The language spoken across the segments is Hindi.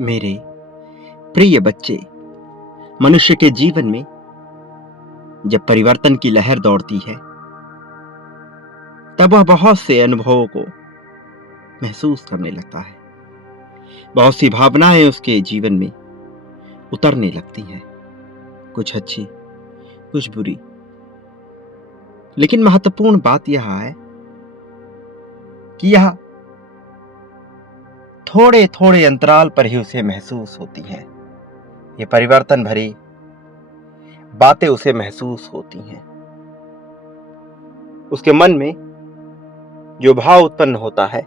मेरे प्रिय बच्चे, मनुष्य के जीवन में जब परिवर्तन की लहर दौड़ती है, तब वह बहुत से अनुभवों को महसूस करने लगता है। बहुत सी भावनाएं उसके जीवन में उतरने लगती हैं, कुछ अच्छी, कुछ बुरी। लेकिन महत्वपूर्ण बात यह है कि यह थोड़े थोड़े अंतराल पर ही उसे महसूस होती है। ये परिवर्तन भरी बातें उसे महसूस होती हैं। उसके मन में जो भाव उत्पन्न होता है,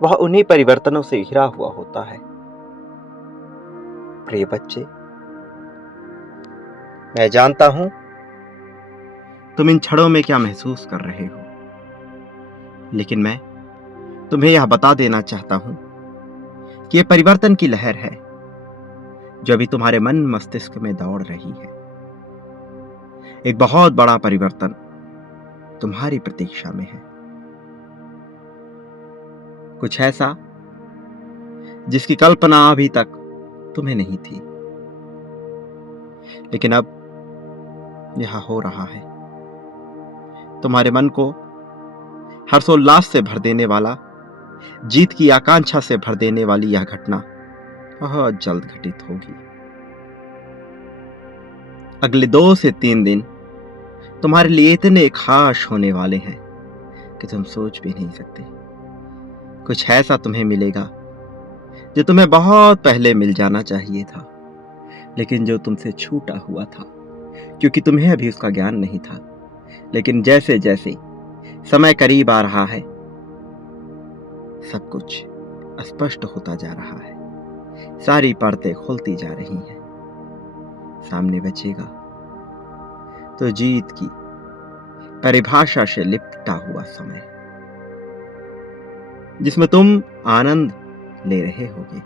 वह उन्हीं परिवर्तनों से घिरा हुआ होता है। प्रिय बच्चे, मैं जानता हूं तुम इन क्षणों में क्या महसूस कर रहे हो, लेकिन मैं तुम्हें यह बता देना चाहता हूं कि यह परिवर्तन की लहर है जो अभी तुम्हारे मन मस्तिष्क में दौड़ रही है। एक बहुत बड़ा परिवर्तन तुम्हारी प्रतीक्षा में है, कुछ ऐसा जिसकी कल्पना अभी तक तुम्हें नहीं थी, लेकिन अब यह हो रहा है। तुम्हारे मन को हर्षोल्लास से भर देने वाला, जीत की आकांक्षा से भर देने वाली यह घटना बहुत जल्द घटित होगी। अगले 2 से 3 दिन तुम्हारे लिए इतने खास होने वाले हैं कि तुम सोच भी नहीं सकते। कुछ ऐसा तुम्हें मिलेगा जो तुम्हें बहुत पहले मिल जाना चाहिए था, लेकिन जो तुमसे छूटा हुआ था, क्योंकि तुम्हें अभी उसका ज्ञान नहीं था। लेकिन जैसे जैसे समय करीब आ रहा है, सब कुछ स्पष्ट होता जा रहा है। सारी परतें खुलती जा रही हैं। सामने बचेगा तो जीत की परिभाषा से लिपटा हुआ समय, जिसमें तुम आनंद ले रहे होगे।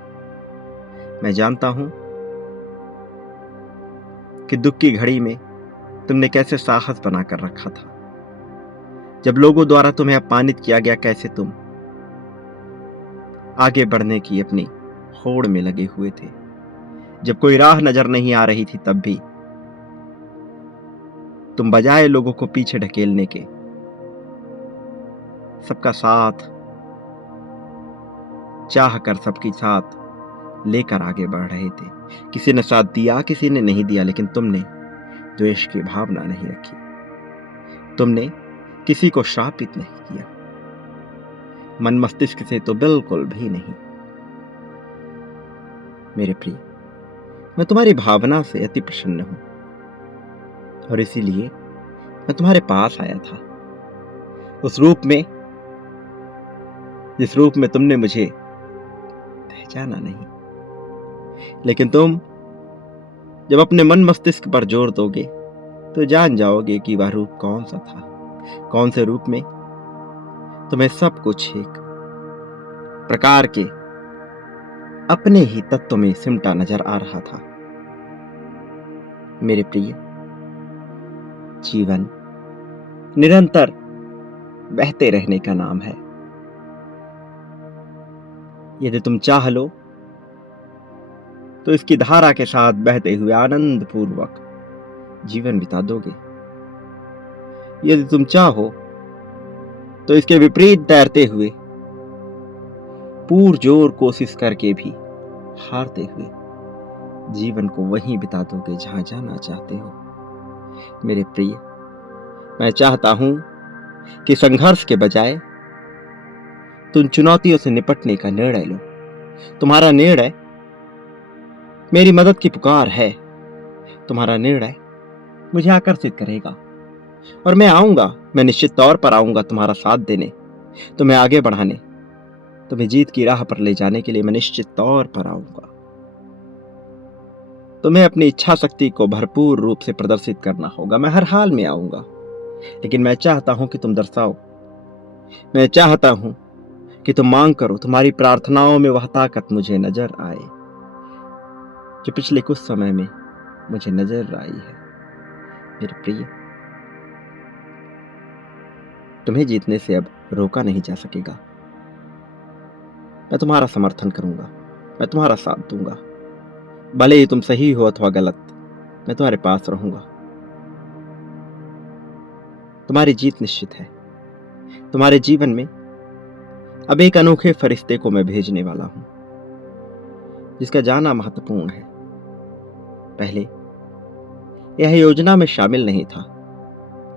मैं जानता हूं कि दुख की घड़ी में तुमने कैसे साहस बनाकर रखा था। जब लोगों द्वारा तुम्हें अपमानित किया गया, कैसे तुम आगे बढ़ने की अपनी होड़ में लगे हुए थे। जब कोई राह नजर नहीं आ रही थी, तब भी तुम बजाय लोगों को पीछे ढकेलने के सबका साथ चाह कर सबके साथ लेकर आगे बढ़ रहे थे। किसी ने साथ दिया, किसी ने नहीं दिया, लेकिन तुमने द्वेष की भावना नहीं रखी। तुमने किसी को श्रापित नहीं किया, मन मस्तिष्क से तो बिल्कुल भी नहीं। मेरे प्रिय, मैं तुम्हारी भावना से अति प्रसन्न हूं और इसीलिए मैं तुम्हारे पास आया था, उस रूप में जिस रूप में तुमने मुझे पहचाना नहीं। लेकिन तुम जब अपने मन मस्तिष्क पर जोर दोगे तो जान जाओगे कि वह रूप कौन सा था, कौन से रूप में तुम्हें सब कुछ एक प्रकार के अपने ही तत्व में सिमटा नजर आ रहा था। मेरे प्रिय, जीवन निरंतर बहते रहने का नाम है। यदि तुम चाह लो तो इसकी धारा के साथ बहते हुए आनंद पूर्वक जीवन बिता दोगे। यदि तुम चाहो तो इसके विपरीत तैरते हुए, पुरजोर कोशिश करके भी हारते हुए जीवन को वहीं बिता दोगे जहां जाना चाहते हो। मेरे प्रिय, मैं चाहता हूं कि संघर्ष के बजाय तुम चुनौतियों से निपटने का निर्णय लो। तुम्हारा निर्णय मेरी मदद की पुकार है। तुम्हारा निर्णय मुझे आकर्षित करेगा और मैं आऊंगा, मैं निश्चित तौर पर आऊंगा तुम्हारा साथ देने, तुम्हें आगे बढ़ाने, तुम्हें जीत की राह पर ले जाने के लिए मैं निश्चित तौर पर आऊंगा। तुम्हें अपनी इच्छा शक्ति को भरपूर रूप से प्रदर्शित करना होगा। मैं हर हाल में आऊंगा, लेकिन मैं चाहता हूं कि तुम दर्शाओ। मैं चाहता हूं कि तुम मांग करो। तुम्हारी प्रार्थनाओं में वह ताकत मुझे नजर आए जो पिछले कुछ समय में मुझे नजर आई है। मेरे प्रिय, तुम्हें जीतने से अब रोका नहीं जा सकेगा। मैं तुम्हारा समर्थन करूंगा, मैं तुम्हारा साथ दूंगा। भले ही तुम सही हो अथवा गलत, मैं तुम्हारे पास रहूंगा। तुम्हारी जीत निश्चित है। तुम्हारे जीवन में अब एक अनोखे फरिश्ते को मैं भेजने वाला हूं, जिसका जाना महत्वपूर्ण है। पहले यह योजना में शामिल नहीं था,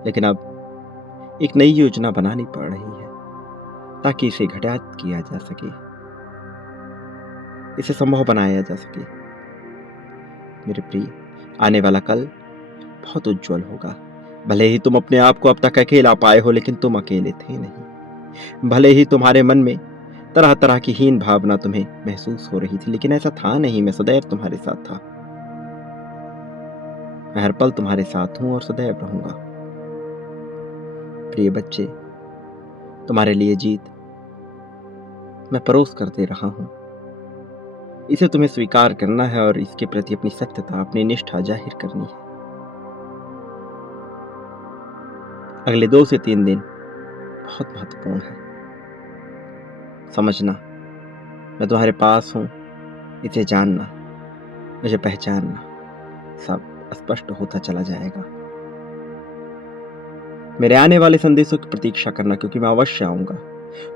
लेकिन अब एक नई योजना बनानी पड़ रही है ताकि इसे घटित किया जा सके, इसे संभव बनाया जा सके। मेरे प्रिय, आने वाला कल बहुत उज्जवल होगा। भले ही तुम अपने आप को अब तक अकेला पाए हो, लेकिन तुम अकेले थे नहीं। भले ही तुम्हारे मन में तरह तरह की हीन भावना तुम्हें महसूस हो रही थी, लेकिन ऐसा था नहीं। मैं सदैव तुम्हारे साथ था। मैं हर पल तुम्हारे साथ हूं और सदैव रहूंगा। प्रिय बच्चे, तुम्हारे लिए जीत मैं परोस कर दे रहा हूं। इसे तुम्हें स्वीकार करना है और इसके प्रति अपनी सत्यता, अपनी निष्ठा जाहिर करनी है। अगले 2 से 3 दिन बहुत महत्वपूर्ण है। समझना, मैं तुम्हारे पास हूं। इसे जानना, मुझे पहचानना, सब स्पष्ट होता चला जाएगा। मेरे आने वाले संदेशों की प्रतीक्षा करना, क्योंकि मैं अवश्य आऊंगा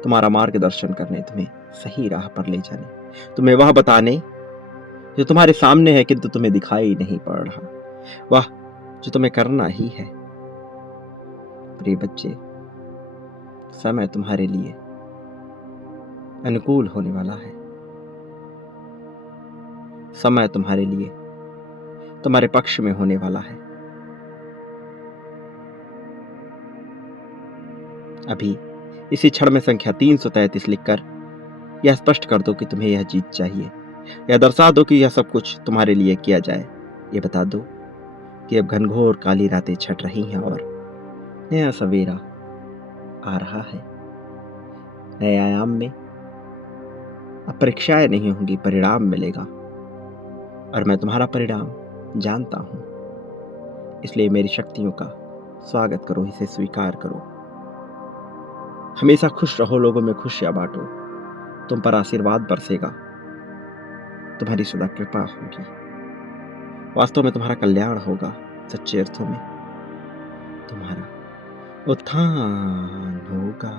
तुम्हारा मार्गदर्शन करने, तुम्हें सही राह पर ले जाने, तुम्हें वह बताने जो तुम्हारे सामने है किंतु तुम्हें दिखाई नहीं पड़ रहा, वह जो तुम्हें करना ही है। प्रिय बच्चे, समय तुम्हारे लिए अनुकूल होने वाला है। समय तुम्हारे लिए तुम्हारे पक्ष में होने वाला है। अभी इसी क्षण में संख्या 333 लिखकर यह स्पष्ट कर दो कि तुम्हें यह जीत चाहिए। यह दर्शा दो कि यह सब कुछ तुम्हारे लिए किया जाए। यह बता दो कि अब घनघोर काली रातें छट रही हैं और नया सवेरा आ रहा है। नए आयाम में अब परीक्षाएं नहीं होंगी, परिणाम मिलेगा, और मैं तुम्हारा परिणाम जानता हूं। इसलिए मेरी शक्तियों का स्वागत करो, इसे स्वीकार करो। हमेशा खुश रहो, लोगों में खुशियां बांटो। तुम पर आशीर्वाद बरसेगा, तुम्हारी सदा कृपा होगी। वास्तव में तुम्हारा कल्याण होगा, सच्चे अर्थों में तुम्हारा उत्थान होगा।